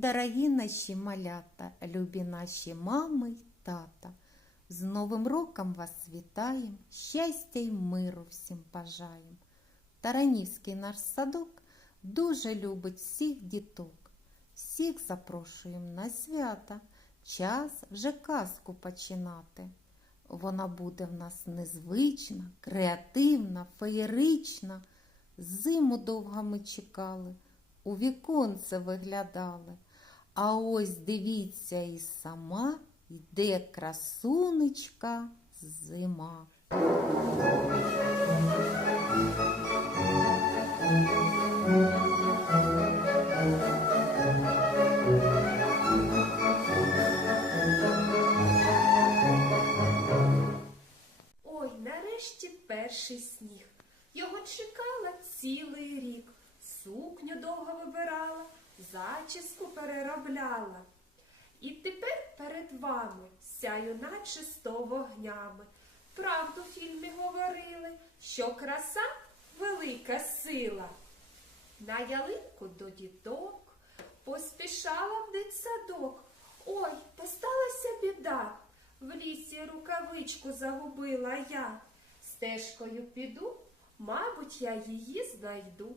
Дорогі наші малята, любі наші мами й тата. З Новим роком вас вітаєм, щастя й миру всім бажаєм. Таранівський наш садок дуже любить всіх діток. Всіх запрошуємо на свята. Час вже казку починати. Вона буде в нас незвична, креативна, феєрична. Зиму довго ми чекали, у віконце виглядали. А ось дивіться і сама йде красунечка зима. Ой, нарешті перший сніг. Його чекала цілий рік. Сукню довго вибирала, зачіску переробляла. І тепер перед вами сяю наче сто вогнями. Правду в фільмі говорили, що краса велика сила. На ялинку до діток поспішала в дитсадок. Ой, посталася біда. В лісі рукавичку загубила я. Стежкою піду, мабуть, я її знайду.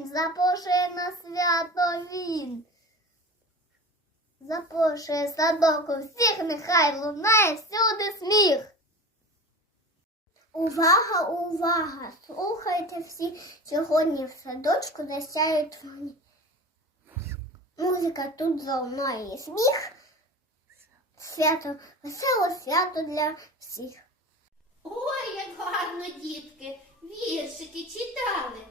дзвін, запрошує на свято він. Запрошує садок у всіх, нехай лунає всюди сміх. Увага, увага! Слухайте всі, сьогодні в садочку засяють вони. Музика тут золнає сміх. Свято, веселе свято для всіх. Ой, як гарно, дітки, віршики читали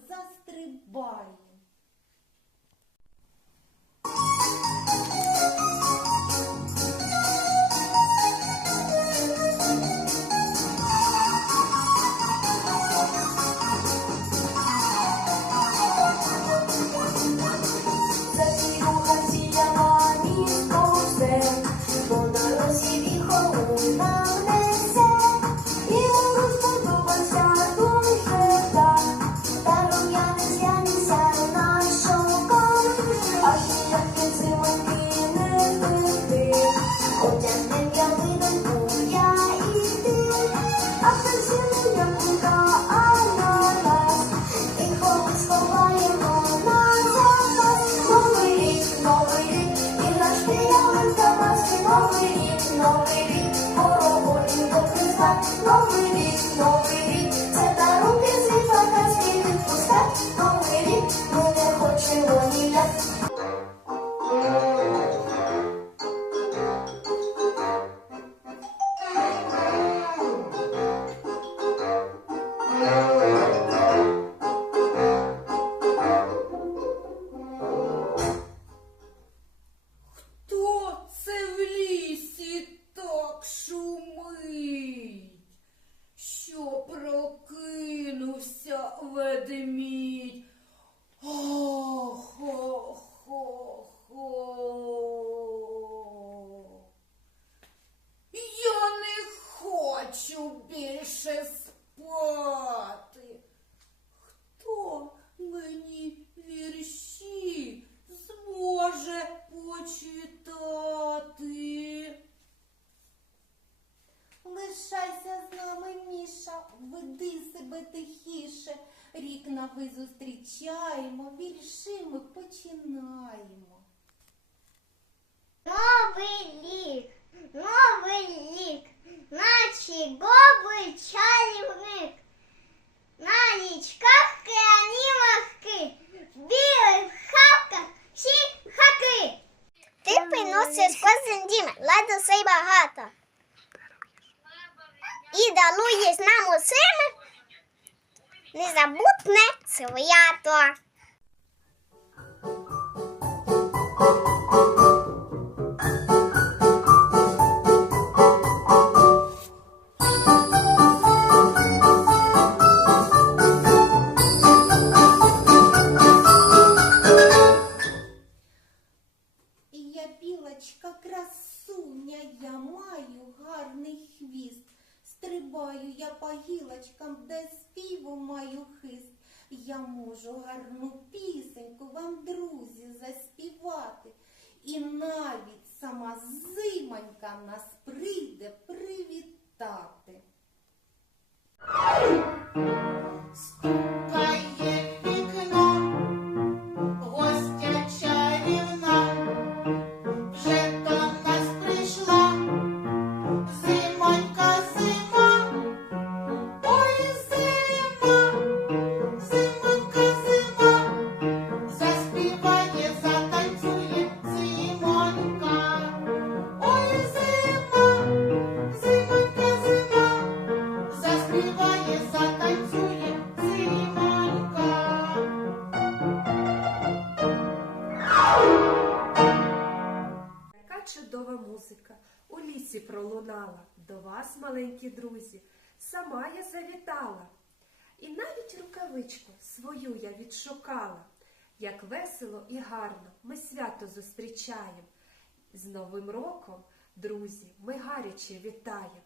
діточками Рік зустрічаємо, вірші ми починаємо. Новий рік, новий рік, наче гобий чарівник. На річках кряні махки, в білих хавках всі хаки. Ти приносиш кожен дім радостей багато. І даруєш нам усім незабутне свято. Стрибаю я по гілочкам, де співу маю хист. Я можу гарну пісеньку вам, друзі, заспівати. І навіть сама зимонька нас прийде привітати. Маленькі друзі, сама я завітала. І навіть рукавичку свою я відшукала. Як весело і гарно ми свято зустрічаємо. З Новим роком, друзі, ми гаряче вітаємо.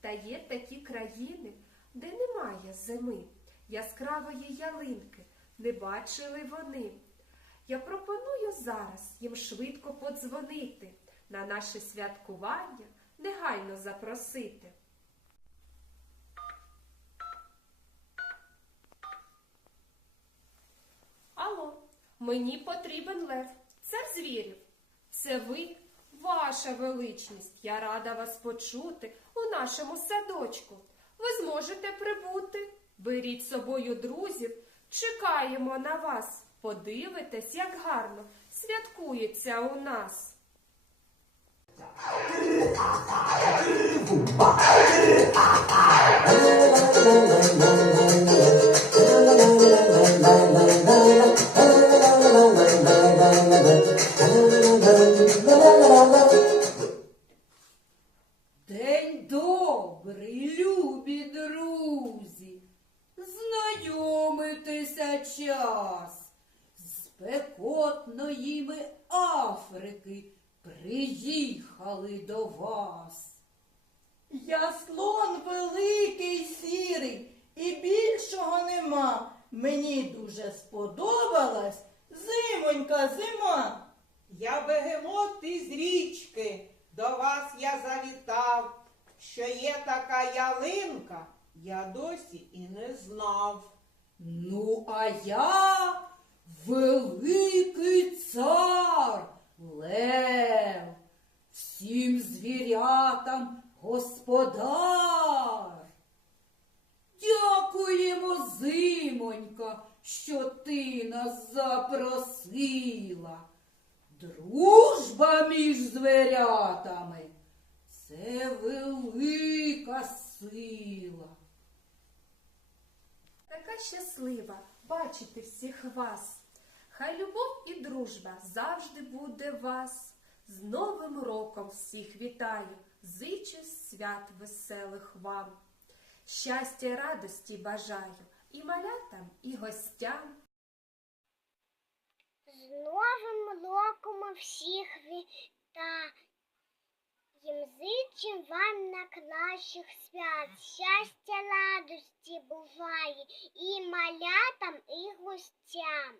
Та є такі країни, де немає зими, яскравої ялинки, не бачили вони. Я пропоную зараз їм швидко подзвонити, на наше святкування негайно запросити. Алло, мені потрібен лев. Це звірів. Це ви, ваша величність. Я рада вас почути у нашому садочку. Ви зможете прибути. Беріть з собою друзів, чекаємо на вас. Подивитесь, як гарно святкується у нас. Bye. Приїхали до вас. Я слон великий сірий, і більшого нема. Мені дуже сподобалась зимонька зима. Я бегемот із річки, до вас я завітав. Що є така ялинка, я досі і не знав. Ну, а я великий цар Лев. Всім малятам господар. Дякуємо, зимонька, що ти нас запросила. Дружба між звірятами це велика сила. Така щаслива бачити всіх вас. Хай любов і дружба завжди буде вас. З Новим роком всіх вітаю, зичу свят веселих вам. Щастя й радості бажаю і малятам, і гостям. З Новим роком всіх вітаєм. Зичим вам на кращих свят. Щастя, радості буває і малятам, і гостям.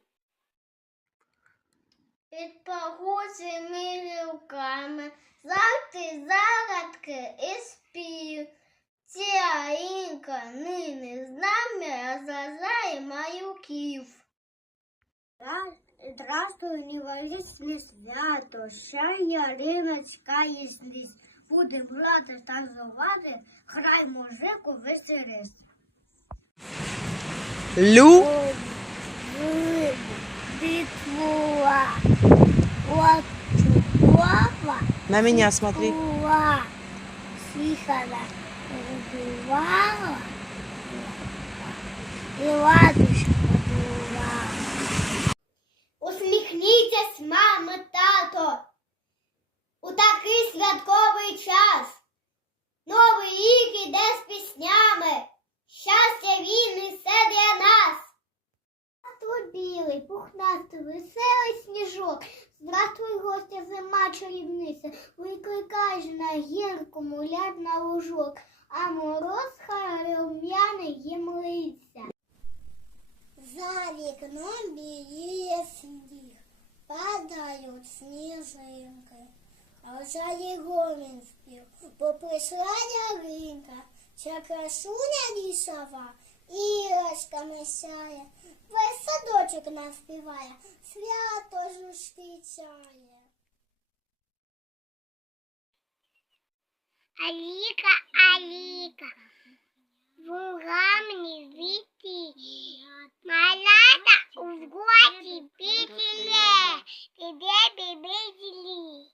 Під погожими руками завжди загадки і спів. Ця інка нині з нами розважає малюків. Здравствуй, невеличне свято, ще яриночка сліз. Будем грати танцювати, храй мужику веселись. Лю. Чувава, На меня смотри. сихана, убивала, і ладушка була. Усміхніться, мами, тато, у такий святковий час. Новий рік іде з піснями, щастя він несе для нас. Здравствуй, білий, пухнастий, веселий сніжок. Здравствуй, гостя зима чарівниця. Викликай же на гіркому ляд на лужок, а мороз хай рум'яний їм лиця. За вікном біліє сніг, падають сніжинки, а вже його він спів, бо прийшла ялинка, ця красуня лісова, іграшками сяє, весь садочок наспіває, свято зустрічає. Аліка, Аліка, Вугамні віті, малята у згоді пітіле, тебе бібиділі.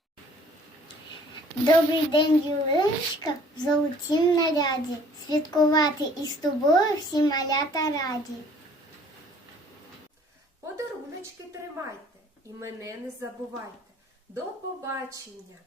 Добрий день, Юлиночка, в золотім наряді. Святкувати із тобою всі малята раді. Подаруночки тримайте і мене не забувайте. До побачення!